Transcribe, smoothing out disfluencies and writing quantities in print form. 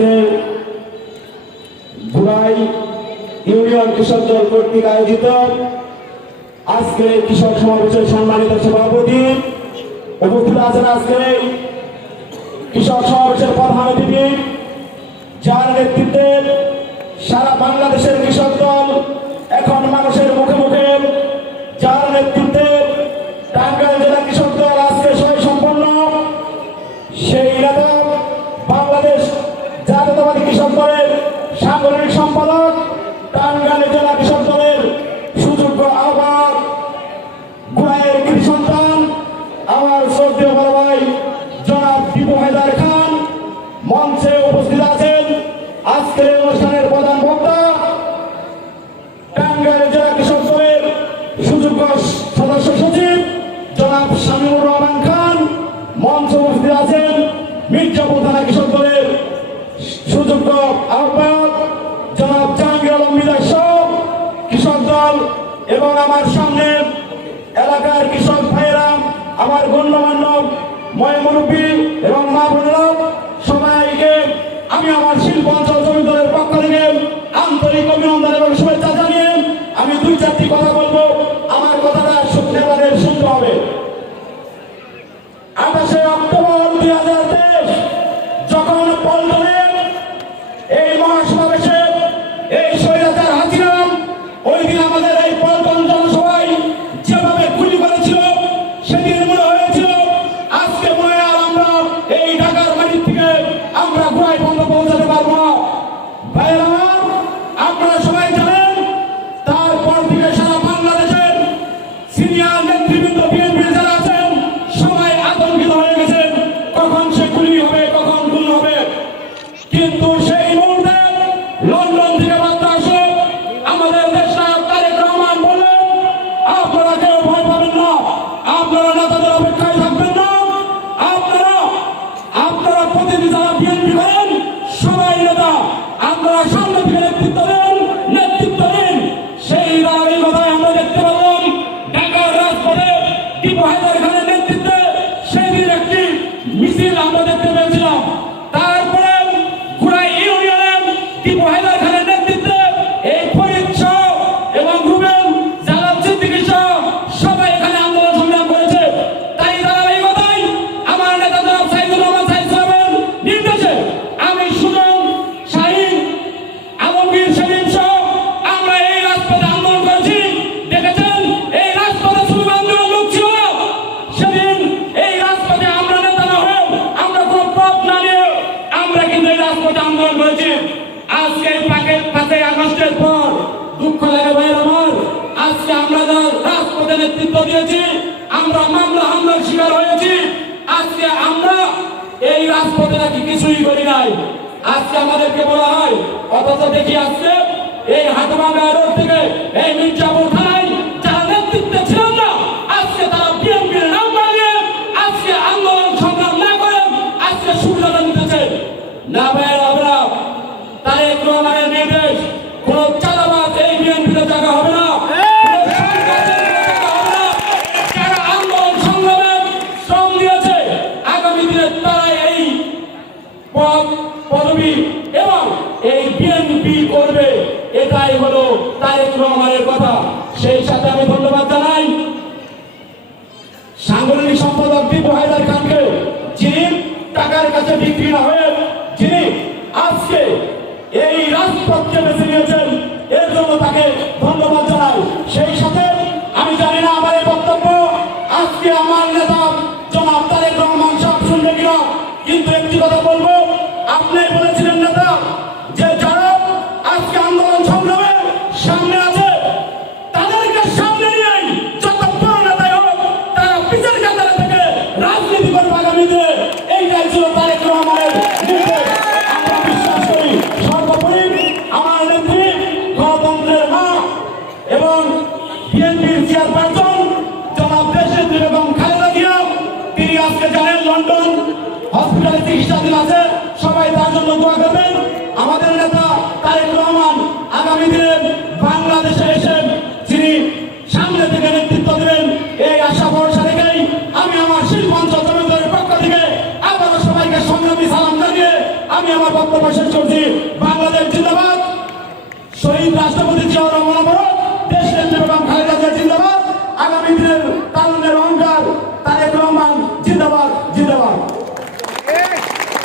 আজকে বুড়াই ইউনিয়ন কৃষক দল কর্তৃক আয়োজিত আজকে কৃষক সমাবেশের সম্মানিত সভাপতি উপস্থিত আছেন। আজকে কৃষক সমাবেশের প্রধান অতিথি, যার নেতৃত্বে সারা বাংলাদেশের কৃষক দল এখন মানুষের মুখে মুখে, যার নেতৃত্বে টাঙ্গাইল জেলা কৃষক দল আজকে সবাই সম্পন্ন, সেই নেতা বাংলাদেশ জাতীয়তাবাদী কৃষক দলের সাংগঠনিক সম্পাদক, টাঙ্গাইল জেলা কৃষক দলের সুযোগ্য আহ্বায়ক, গুড়াইয়ের কৃষি সন্তান আমার শ্রদ্ধেয় বড় ভাই জনাব দীপু হায়দার খান মঞ্চে উপস্থিত আছেন। আজকের অনুষ্ঠানের প্রধান বক্তা টাঙ্গাইল জেলা কৃষক দলের সুযোগ্য সদস্য সচিব জনাব শামীমুর রহমান খান মঞ্চে উপস্থিত আছেন। মির্জাপুর থানা কৃষক দলের সুযোগ্য আহ্বায়ক জনাব জাহাঙ্গীর আলম মিজাজ সহ কৃষক দল এবং আমার সামনে এলাকার কৃষক ভাইয়েরা, আমার গণ্যমান্য মুরব্বী এবং মা বোনেরা, সবাইকে আমি আমার শিল্প অঞ্চল জমি দলের পক্ষ থেকে আন্তরিক অভিনন্দন এবং শুভেচ্ছা জানিয়ে আমি দুই চারটি কথা বলবো। আমার কথাটা শুনতে শুনতে হবে। 28 অক্টোবর 2023 যখন পল্টনে এই মহাসমাবেশে এই স্বৈরাচার হাসিনা ওই দিন আমাদের এই পল্টন জনসভায় যেভাবে গুলি করেছিল, সেদিন মনে হয়েছিল আজকে মনে আর আমরা এই ঢাকার মাটির থেকে আমরা গুড়াই বন্ধ পৌঁছাতে পারবো না। ভাইয়েরা আমার, আপনারা সবাই জানেন তারপর থেকে সারা বাংলাদেশের সিনিয়র নেতৃবৃন্দ বিএনপি যারা আছেন সবাই আতঙ্কিত হয়ে গেছেন, কখন সে গুলি হবে, কখন গুলি হবে। কিন্তু সেই মুহূর্তে লন্ডন থেকে বার্তা আসে, আমাদের দেশনায়ক তারেক রহমান বললেন আপনারা কেউ ভয় পাবেন না, আপনারা নেতাদের অপেক্ষায় থাকবেন না, আপনারা প্রতিদিন যারা বিএনপি করেন সবাই নেতা, আপনারা সামনে থেকে নেতৃত্ব দিন। সেই ধারাবাহিকতায় আমরা দেখতে পেলাম ঢাকার রাজপথে দীপু হায়দার খানের নেতৃত্বে সেদিন একটি মিছিল আমরা দেখতে পেয়েছিলাম। তারপরে গুড়াই ইউনিয়নে দীপু হায়দার খানের নেতৃত্বে এই ফরিদ শাহ এবং রুবেল জালাল সিদ্দিকী শাহ সবাই এখানে আন্দোলন সংগ্রাম করেছে। তাই ধারাবাহিকতায় আমার নেতা জনাব সাইদুর রহমান সাইদ সাহেবের নির্দেশে আমি সুজন, শাহিন, আলমগীর, সেলিম সহ আমরা এই রাজপথে আন্দোলন করেছি। দেখেছেন এই রাজপথে শুধু আন্দোলন লোক ছিল না, সেদিন এই রাজপথে আমরা নেতা না হয়ে, আমরা কোনো পথ না নিয়ে আমরা কিন্তু এই রাজপথে আন্দোলন করেছি। আজকে এই 5 আগস্টের পর দুঃখ লাগে ভাই আমার, আজকে আমরা রাজপথে নেতৃত্ব দিয়েছি, আমরা মামলা হামলার শিকার হয়েছি। আজকে আমরা এই রাজপথে নাকি কিছুই করি নাই, আজকে আমাদেরকে বলা হয়। অথচ দেখি আজকে এই হাটভাঙ্গা রোড থেকে এই মির্জাপুর থানায় যারা নেতৃত্বে ছিলেন না, আজকে তারা বিএনপির নাম বানিয়ে আজকে আন্দোলন সংগ্রাম না করে আজকে সুবিধা নিতেছে না। ভাইয়েরা আমরা তারেক রহমানের নির্দেশ, কোন চাঁদাবাজ এই বিএনপিতে জায়গা হবে না, যারা আন্দোলন সংগ্রামে শ্রম দিয়েছে আগামী দিনে তারা এই পদ পদবি এবং এই বিএনপি করবে, এটাই হলো তারেক রহমানের কথা। সেই সাথে আমি ধন্যবাদ জানাই সাংগঠনিক সম্পাদক দীপু হায়দার খানকে, যিনি টাকার কাছে বিক্রি না হয়ে যিনি আজকে এই রাজপথকে বেছে নিয়েছেন, এর জন্য তাকে ধন্যবাদ জানাই। সেই সাথে আমি জানি না আমার এই বক্তব্য আজকে আমার নেতা জনাব তারেক রহমান সাহেব শুনবে কিনা, কিন্তু একটি কথা বলবো, আপনি বলেছিলেন নেতা যে যারা আজকে আন্দোলন সংগ্রামে সামনে আছে তাদেরকে সামনে নিয়েই যত বড় নেতাই হোক তারা পিছের কাতারে থেকে রাজনীতি করবে আগামী দিনে। এইটাই ছিল তারেক রহমানের নির্দেশ। আমরা বিশ্বাস করি সর্বোপরি আমার নেত্রী, গণতন্ত্রের মা এবং বিএনপির চেয়ারপারসন জনাব দেশনেত্রী বেগম খালেদা জিয়া, তিনি আজকে জানেন লন্ডন হসপিটালে চিকিৎসাধীন আছে, সবাই তার জন্য দোয়া করবেন। আমাদের নেতা তারেক রহমান আগামী দিনে বাংলাদেশে এসে যিনি সামনে থেকে নেতৃত্ব দেবেন, এই আশা ভরসা রেখেই আমি আমার শিল্প অঞ্চল জমি দলের পক্ষ থেকে আবারও সবাইকে সংগ্রামী সালাম জানিয়ে আমি আমার বক্তব্য শেষ করছি। বাংলাদেশ জিন্দাবাদ। শহীদ রাষ্ট্রপতি জিয়াউর রহমান অমর, দেশ নেত্রী বেগম খালেদা